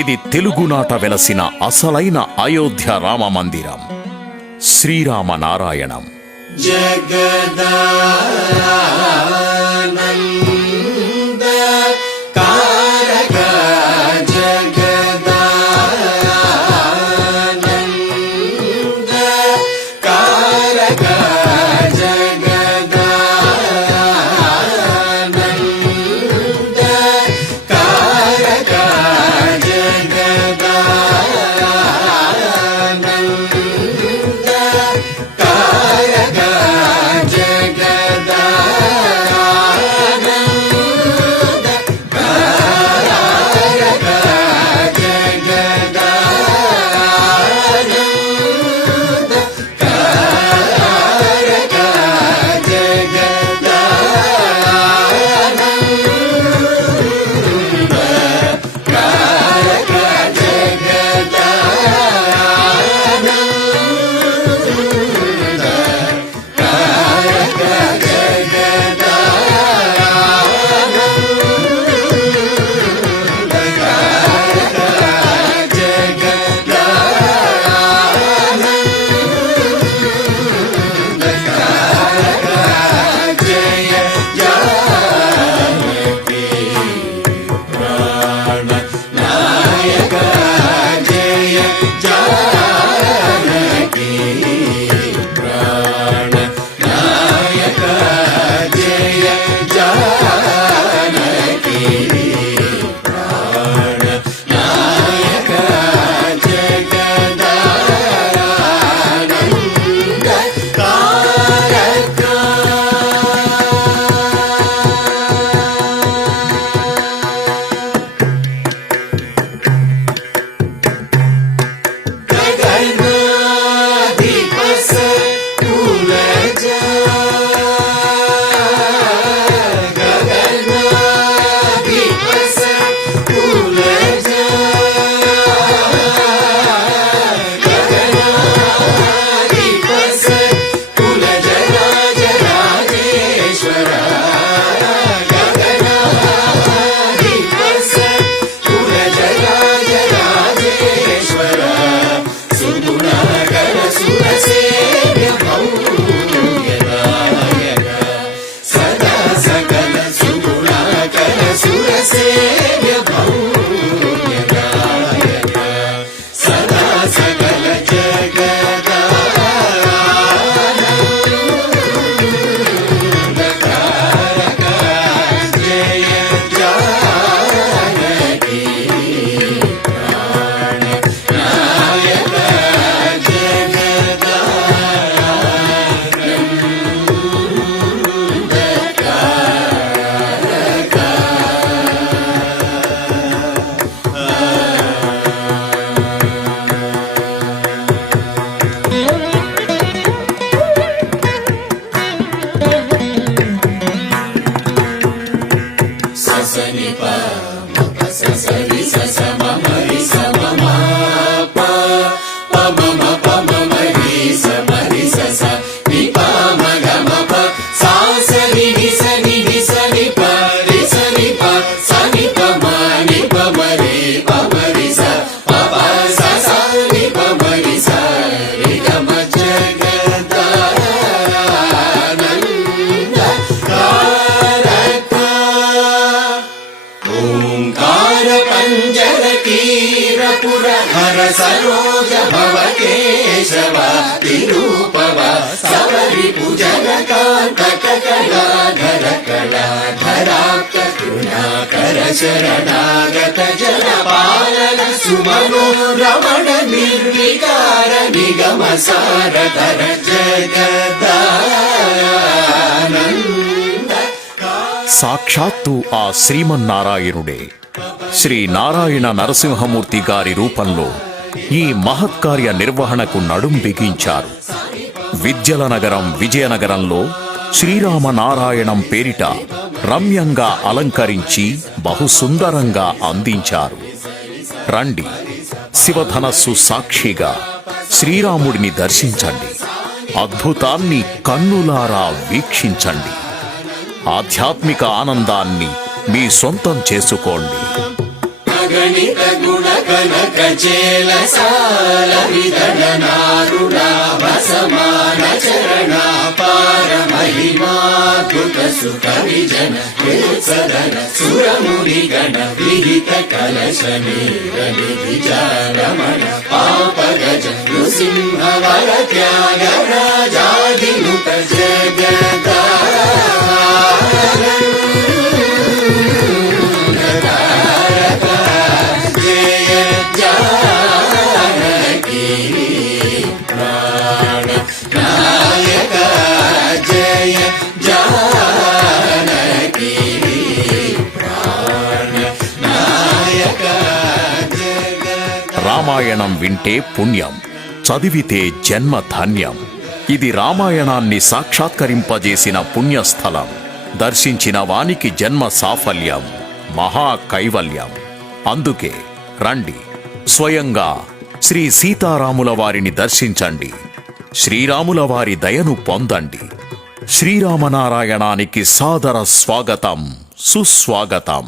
ఇది తెలుగునాట వెలసిన అసలైన అయోధ్య రామ మందిరం. శ్రీరామనారాయణం. జగదానంద కారక జగదానంద కారక జగదానంద కారక జగదానంద కారక हर सरोज भव केशव तिरूपव सवरि पूजन कांत कलाधर कलाधराक्ष करुणाकर शरणागत जलपालन सुमनो रमण निर्विकार निगम सारधर जगदानंद. సాక్షాత్తు ఆ శ్రీమన్నారాయణుడే శ్రీ నారాయణ నరసింహమూర్తి గారి రూపంలో ఈ మహత్కార్య నిర్వహణకు నడుం బిగించారు. విద్యల నగరం విజయనగరంలో శ్రీరామనారాయణం పేరిట రమ్యంగా అలంకరించి బహుసుందరంగా అందించారు. రండి, శివధనస్సు సాక్షిగా శ్రీరాముడిని దర్శించండి, అద్భుతాన్ని కన్నులారా వీక్షించండి, ఆధ్యాత్మిక ఆనందాన్ని మీ సొంతం చేసుకోండి. అగణిత గుణ కనక చేల సాల విదళ నారుడాభ సమాన చరణ పార మహిమాద్భుత సుఖ విజన సదన సురముని గణ విహిత కలశ నీర నిధి రమణ పాప గజ నృసింహ వర త్యాగ రాజాధినుత రామాయణం వింటే పుణ్యం, చదివితే జన్మ ధన్యం. ఇది రామాయణాన్ని సాక్షాత్కరింపజేసిన పుణ్యస్థలం. దర్శించిన వానికి జన్మ సాఫల్యం, మహా కైవల్యం. అందుకే రండి, స్వయంగా శ్రీ సీతారాముల వారిని దర్శించండి, శ్రీరాముల వారి దయను పొందండి. శ్రీరామనారాయణానికి సాదర స్వాగతం, సుస్వాగతం.